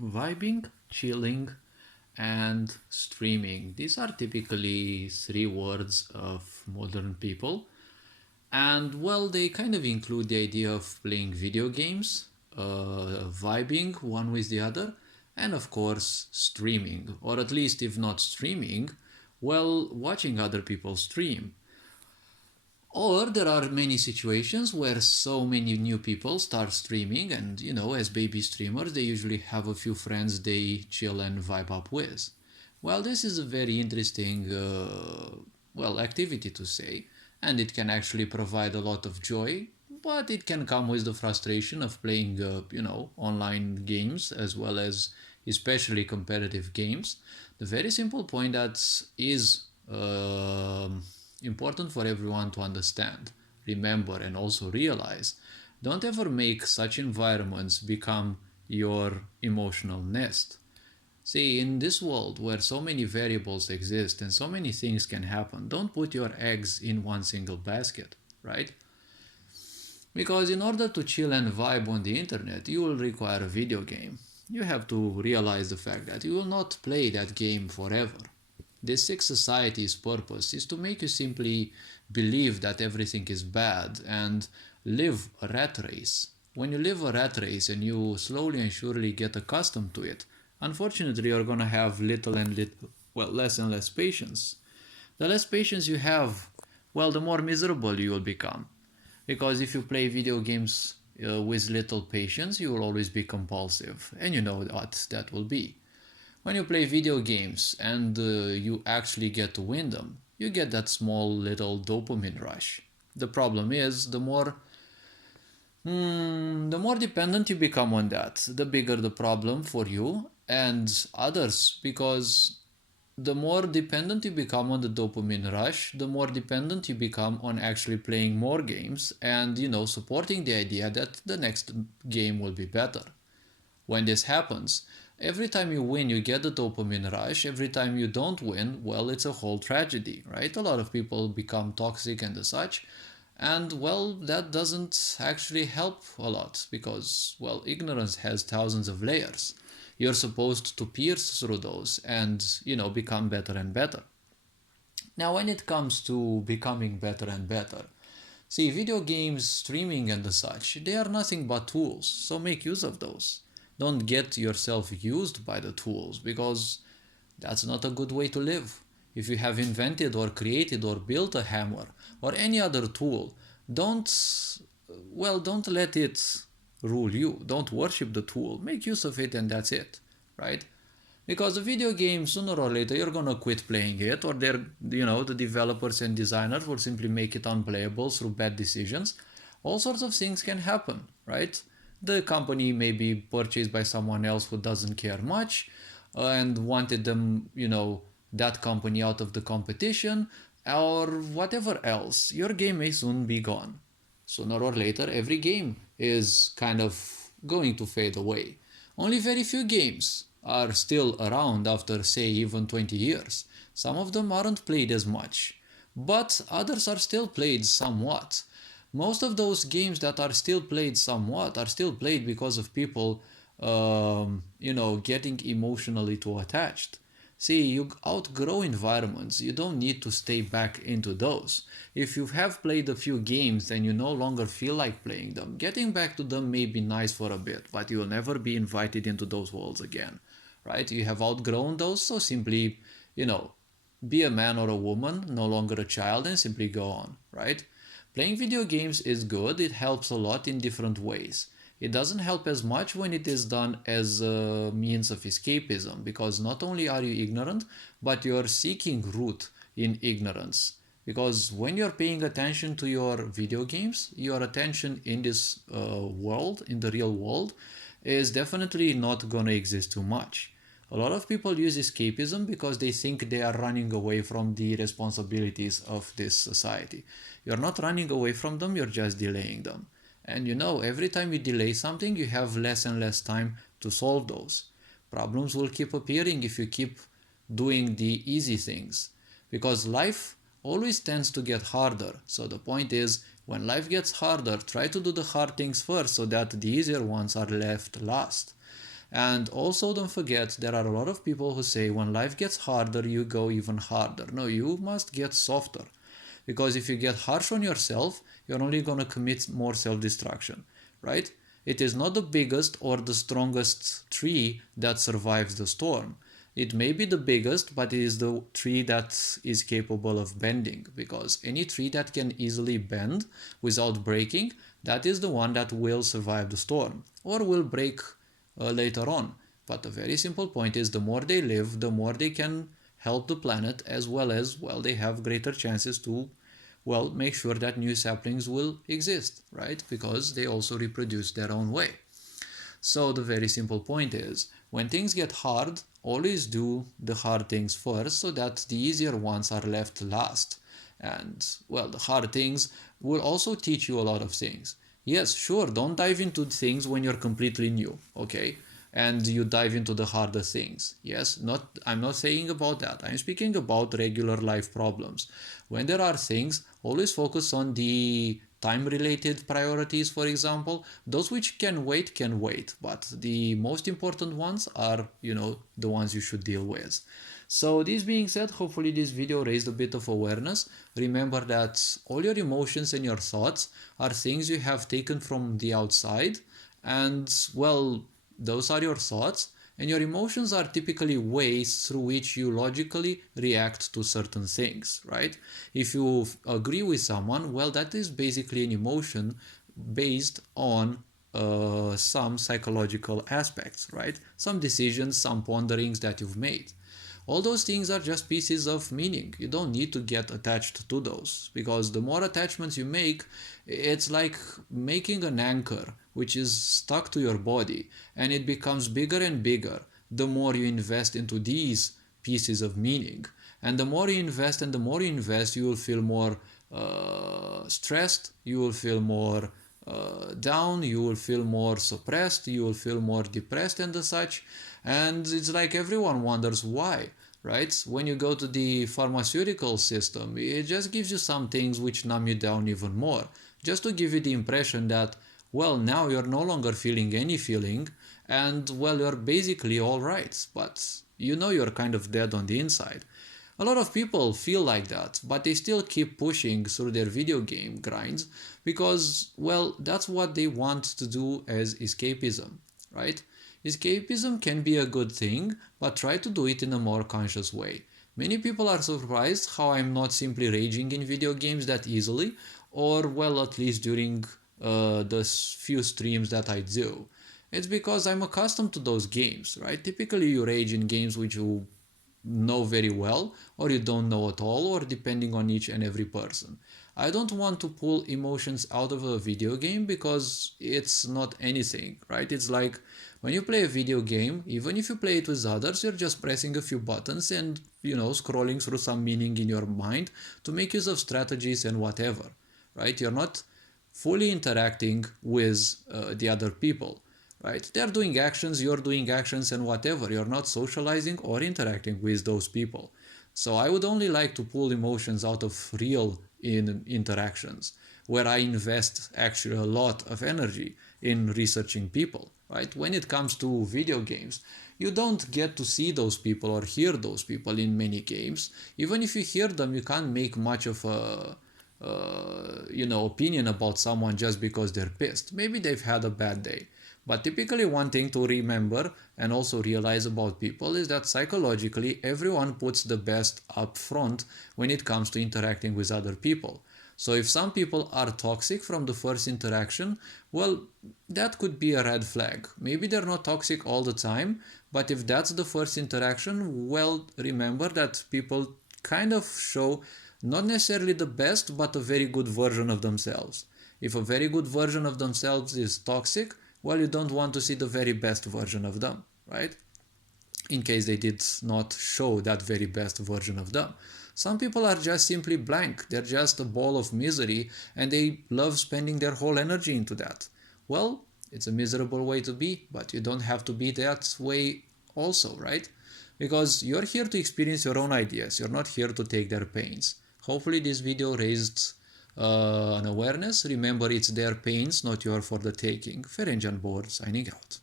Vibing, chilling, and streaming. These are typically three words of modern people. And well, they kind of include the idea of playing video games, vibing one with the other, and of course, streaming. Or at least, if not streaming, well, watching other people stream. Or there are many situations where so many new people start streaming, and as baby streamers, they usually have a few friends they chill and vibe up with. Well, this is a very interesting, activity to say, and it can actually provide a lot of joy, but it can come with the frustration of playing, online games as well as especially competitive games. The very simple point that is important for everyone to understand, remember, and also realize: don't ever make such environments become your emotional nest. See, in this world where so many variables exist and so many things can happen, don't put your eggs in one single basket, right? Because in order to chill and vibe on the internet, you will require a video game. You have to realize the fact that you will not play that game forever. This sick society's purpose is to make you simply believe that everything is bad and live a rat race. When you live a rat race and you slowly and surely get accustomed to it, unfortunately you're gonna have less and less patience. The less patience you have, well, the more miserable you will become. Because if you play video games with little patience, you will always be compulsive, and you know what that will be. When you play video games and you actually get to win them, you get that small little dopamine rush. The problem is, the more dependent you become on that, the bigger the problem for you and others, because the more dependent you become on the dopamine rush, the more dependent you become on actually playing more games and, supporting the idea that the next game will be better. When this happens, every time you win, you get the dopamine rush. Every time you don't win, well, it's a whole tragedy, right? A lot of people become toxic and such. And well, that doesn't actually help a lot because, well, ignorance has thousands of layers. You're supposed to pierce through those and, become better and better. Now, when it comes to becoming better and better, see, video games, streaming, and the such, they are nothing but tools, so make use of those. Don't get yourself used by the tools because that's not a good way to live. If you have invented or created or built a hammer or any other tool, don't, don't let it rule you. Don't worship the tool. Make use of it and that's it, right? Because the video game, sooner or later, you're gonna quit playing it, or the developers and designers will simply make it unplayable through bad decisions. All sorts of things can happen, right? The company may be purchased by someone else who doesn't care much and wanted them, that company out of the competition, or whatever else. Your game may soon be gone. Sooner or later, every game is kind of going to fade away. Only very few games are still around after, say, even 20 years. Some of them aren't played as much, but others are still played somewhat. Most of those games that are still played somewhat are still played because of people, getting emotionally too attached. See, you outgrow environments. You don't need to stay back into those. If you have played a few games and you no longer feel like playing them, getting back to them may be nice for a bit, but you will never be invited into those worlds again, right? You have outgrown those, so simply, be a man or a woman, no longer a child, and simply go on, right? Playing video games is good, it helps a lot in different ways. It doesn't help as much when it is done as a means of escapism, because not only are you ignorant, but you're seeking root in ignorance. Because when you're paying attention to your video games, your attention in this world, in the real world, is definitely not gonna exist too much. A lot of people use escapism because they think they are running away from the responsibilities of this society. You're not running away from them, you're just delaying them. And every time you delay something, you have less and less time to solve those. Problems will keep appearing if you keep doing the easy things. Because life always tends to get harder. So the point is, when life gets harder, try to do the hard things first so that the easier ones are left last. And also don't forget, there are a lot of people who say when life gets harder, you go even harder. No, you must get softer. Because if you get harsh on yourself, you're only going to commit more self-destruction, right? It is not the biggest or the strongest tree that survives the storm. It may be the biggest, but it is the tree that is capable of bending, because any tree that can easily bend without breaking, that is the one that will survive the storm or will break later on. But the very simple point is, the more they live, the more they can help the planet, as well as, well, they have greater chances to, well, make sure that new saplings will exist, right? Because they also reproduce their own way. So the very simple point is, when things get hard, always do the hard things first so that the easier ones are left last. And, well, the hard things will also teach you a lot of things. Yes, sure, don't dive into things when you're completely new, okay? And you dive into the harder things. Yes, I'm not saying about that. I'm speaking about regular life problems. When there are things, always focus on the time-related priorities, for example. Those which can wait, but the most important ones are, the ones you should deal with. So this being said, hopefully this video raised a bit of awareness. Remember that all your emotions and your thoughts are things you have taken from the outside, and, well, those are your thoughts, and your emotions are typically ways through which you logically react to certain things, right? If you agree with someone, well, that is basically an emotion based on some psychological aspects, right? Some decisions, some ponderings that you've made. All those things are just pieces of meaning. You don't need to get attached to those, because the more attachments you make, it's like making an anchor which is stuck to your body, and it becomes bigger and bigger the more you invest into these pieces of meaning. And the more you invest and the more you invest, you will feel more stressed, you will feel more down, you will feel more suppressed, you will feel more depressed and the such. And it's like everyone wonders why, right? When you go to the pharmaceutical system, it just gives you some things which numb you down even more, just to give you the impression that, well, now you're no longer feeling any feeling, and, well, you're basically all right, but you're kind of dead on the inside. A lot of people feel like that, but they still keep pushing through their video game grinds because, well, that's what they want to do as escapism, right? Escapism can be a good thing, but try to do it in a more conscious way. Many people are surprised how I'm not simply raging in video games that easily, or, well, at least during the few streams that I do. It's because I'm accustomed to those games, right? Typically you rage in games which you know very well, or you don't know at all, or depending on each and every person. I don't want to pull emotions out of a video game because it's not anything, right? It's like when you play a video game, even if you play it with others, you're just pressing a few buttons and, scrolling through some meaning in your mind to make use of strategies and whatever, right? You're not fully interacting with the other people, right? They're doing actions, you're doing actions, and whatever. You're not socializing or interacting with those people. So I would only like to pull emotions out of real interactions, where I invest actually a lot of energy in researching people, right? When it comes to video games, you don't get to see those people or hear those people in many games. Even if you hear them, you can't make much of a opinion about someone just because they're pissed. Maybe they've had a bad day. But typically one thing to remember and also realize about people is that psychologically everyone puts the best up front when it comes to interacting with other people. So if some people are toxic from the first interaction, well, that could be a red flag. Maybe they're not toxic all the time, but if that's the first interaction, well, remember that people kind of show not necessarily the best, but a very good version of themselves. If a very good version of themselves is toxic, well, you don't want to see the very best version of them, right? In case they did not show that very best version of them. Some people are just simply blank. They're just a ball of misery and they love spending their whole energy into that. Well, it's a miserable way to be, but you don't have to be that way also, right? Because you're here to experience your own ideas. You're not here to take their pains. Hopefully this video raised an awareness. Remember, it's their pains, not your for the taking. Ferenc Board signing out.